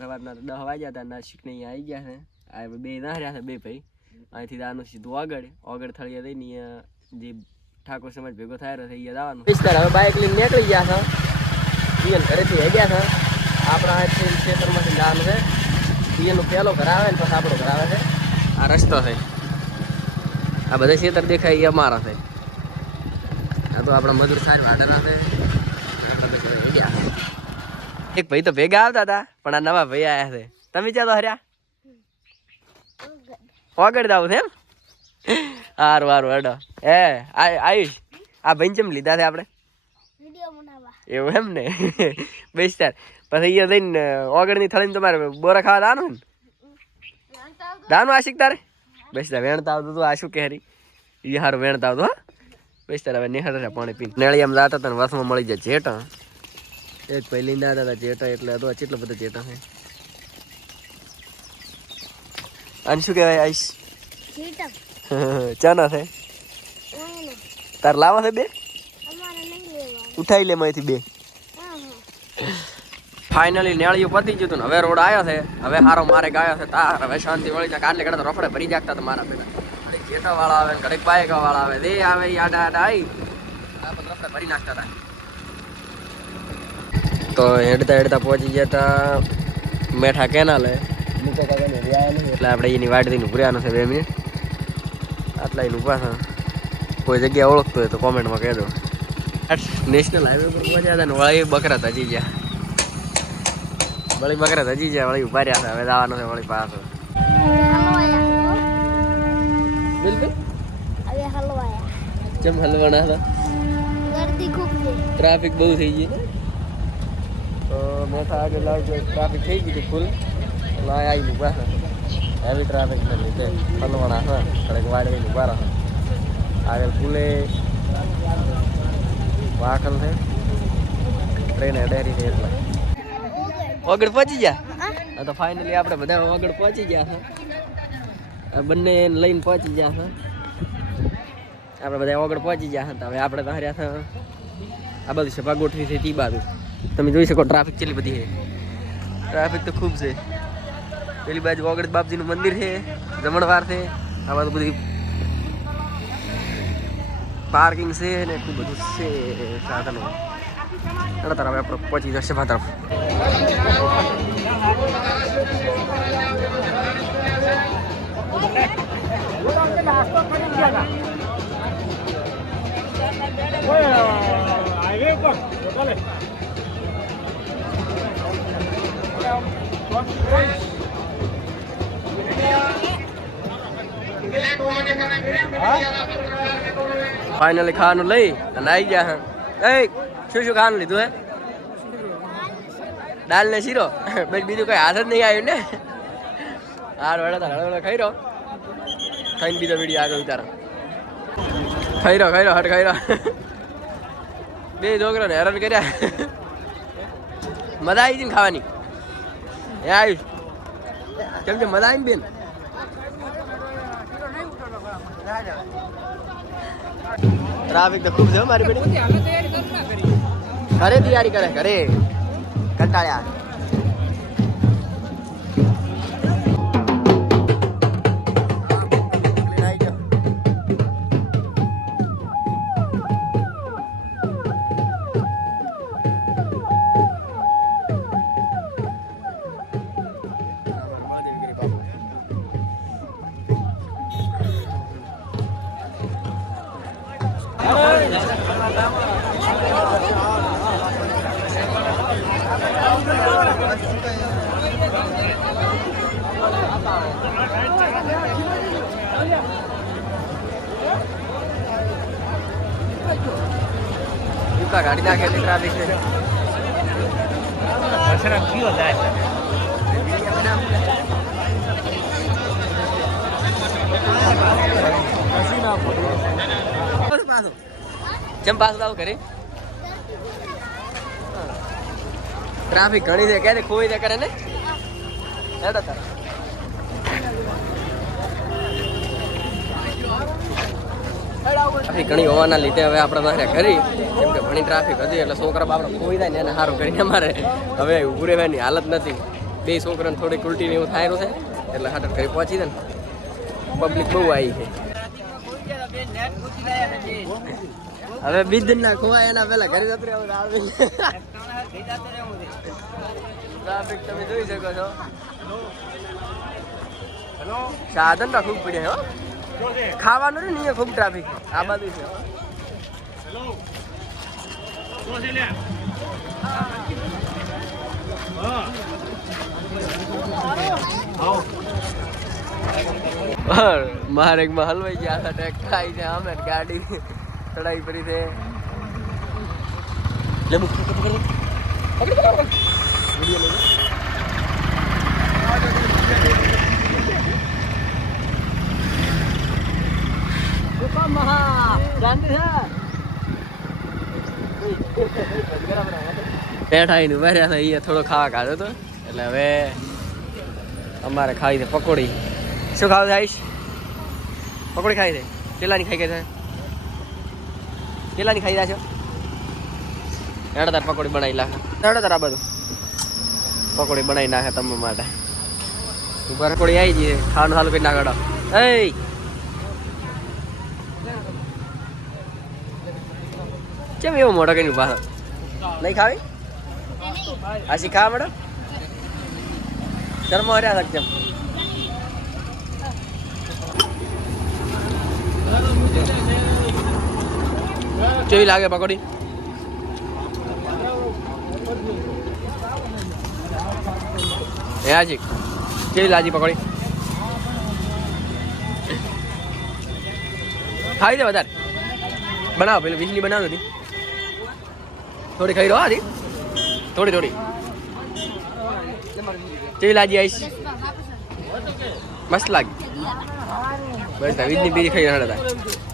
સવારના 10 વાગ્યા હતા નાસિક ને અહીંયા આવી ગયા છે આ બે ના રહ્યા છે બે ભાઈ અહીંથી દાનું સીધું આગળ થળિયા દઈને જે ઠાકોર સમાજ ભેગો થાય છે અહીંયા જવાનું વિસ્તાર હવે બાઇક લઈને નીકળી ગયા છે ઈયન ઘરેથી આવી ગયા છે આપણા અહીંથી ખેતરમાંથી દાનું છે ઈયનનું પહેલો ઘર આવે ને પછી આપણો ઘર આવે છે આ રસ્તો છે આ બધા ખેતર દેખાય એ અમારા છે આ તો આપણા મજૂર સારી વાટરના છે એક ભાઈ તો ભેગા આવતા હતા પણ આ નવા ભાઈ આયા છે તમે ચાલો હર્યા આગળ જાવ છે એમ હારું હારું હડો આયુષ આ ભાઈ ચમ લીધા છે આપણે એવું એમ ને બેસ તાર પછી અહીંયા જઈને ઓગળની થળીને તમારે બોરા ખાવા દાનું ને દાનું આશિક તારે બેસ તાર વેણતા આવતું તું આ શું કે હરી એ સારું વેણતા આવતું હા બેસ તાર હવે નિહાળ પાણી પીને નેળિયામાં જાતા હતા ને વાસમાં મળી જાય જેટા એક પહેલી ના હતા જેટા એટલે હતો કેટલો બધો જેટા છે અને શું કહેવાય આઈશ ચાના છે તાર લાવા છે બે ઉઠાઈ લે માંથી બે ફાઇનલી નેળિયું પતી ગયું હતું ને હવે રોડ આવ્યો છે હવે હારો મારે ગાયો છે તાર હવે શાંતિ વળી જાય કાલે કડા રફડે ભરી જાગતા હતા મારા પેલા જેટા વાળા આવે ઘડીક બાઈક વાળા આવે દે આવે આડા આડા આવી રફડે ભરી નાખતા હતા તો હેડતા પહોંચી ગયા હતા મેઠા કેનાલે નીચે કાકાને રહ્યા નહીં એટલે આપણે એની વાટ થઈને ભૂર્યાનું છે 2 મિનિટ આટલા એને ઊભા છે કોઈ જગ્યા ઓળખતો હોય તો કોમેન્ટમાં કહેજો નેશનલ હાઈવે પર પહોંચ્યા હતા ને વળી બકરા ધજી ગયા વળી બકરા ધજી ગયા વળી ઉભા રહ્યા છે હવે જવાનું છે વળી પાછો બિલકુલ કેમ હલવાના હતા ટ્રાફિક બહુ થઈ ગઈ તો મેઠા આગળ લાવજો ટ્રાફિક થઈ ગઈ હતી ફૂલ એટલે આવી ઊભા છે હેવી ટ્રાફિકને લીધે હલવાના છે કડક વાડી ઊભા રહે આગળ ફૂલે વાકલ છે ટ્રેન અડેરી છે એટલે આગળ પહોંચી ગયા તો ફાઇનલી આપણે બધા આગળ પહોંચી ગયા છે બંને લઈને પહોંચી ગયા છે આપણે બધા આગળ પહોંચી ગયા હતા હવે આપણે તો હાર્યા છે આ બધી સભા ગોઠવી છે તે બાજુ તમે જોઈ શકો ટ્રાફિક કેટલી બધી છે ટ્રાફિક તો ખૂબ છે પેલી બાજુ ઓગળ બાપજીનું મંદિર છે જમણવાર છે આ બાજુ બધી પાર્કિંગ છે ને એટલું બધું છે સાધનો એના તરફ આપણે પહોંચી જશે સભા તરફ ફાઇનલી ખાવાનું લઈ અને આવી ગયા હે શું ખાવાનું લીધું હે દાલ ને શીરો બસ બીજું કઈ હાથ જ નહીં આવ્યું ને હાર વડા હળવડો ખાઈ રહ્યો ખાઈને બીજો વિડીયો આગળ ઉતારો ખાઈ રહ્યો હટ ખાઈ રહ્યો બે છોકરાને હેરાન કર્યા મજા આવી હતી ને ખાવાની હે આયુષ કેમ છે મજા આવી બેન ટ્રાફિક તો ખૂબ છે મારી બેટી ઘરે તૈયારી કરે ઘરે કંટાળ્યા ગાડી નાખે એટલે ટ્રાફિક છે જેમ પાછું આવું કરી ટ્રાફિક ઘણી છે ક્યારે ખોઈ દે કરે ને ટ્રાફિક ઘણી હોવાના લીધે હવે આપણે મારે કરી કેમ કે ઘણી ટ્રાફિક હતી એટલે છોકરા બાપડા ખોઈ જાય ને એને સારું કરીને અમારે હવે ઊભું રહેવાની હાલત નથી બે છોકરાને થોડીક ઉલટી ને એવું થાયરું છે એટલે હાટર કરી પહોંચી દે ને પબ્લિક બહુ આવી છે હવે બીજના ખોવાય એના પેલા ઘરે જતું રહેવું ટ્રાફિક તમે જોઈ શકો છો સાધન તો ખૂબ પડે હો ખાવાનું નહીં ખૂબ ટ્રાફિક આ બાજુ છે મારે માં હલવાઈ ગયા હતા ટેક ખાઈ છે અમે ગાડી ચડાઈ પડી છે બેઠાઈને વર્યા હતા એ થોડો ખાવા ખાધો હતો એટલે હવે અમારે ખાવી છે પકોડી શું ખાવ આઈશ પકોડી ખાઈ છે કેટલાની ખાઈ ગયા છે કેટલાની ખાઈ રહ્યા છો એડા તાર પકોડી બનાવી નાખે એડા તાર આ બધું પકોડી બનાવી નાખે તમે માટે પકોડી આવી જઈએ ખાવાનું સારું કરી નાખો એ કેમ એવો મોટો કઈ પાછો નહીં ખાવી આશી ખાવા મેડમ શર્મા રહ્યા કેમ કેવી લાગે પકોડી હાજી કેવી લાગી પકોડી ખાઈ દે વધારે બનાવો પેલું વીજળી બનાવો હતી થોડી ખાઈ રહો આજી થોડી થોડી કેવી લાગી આઈશ મસ્ત લાગી બસ વીજળી બીજી ખાઈ રહ્યા હતા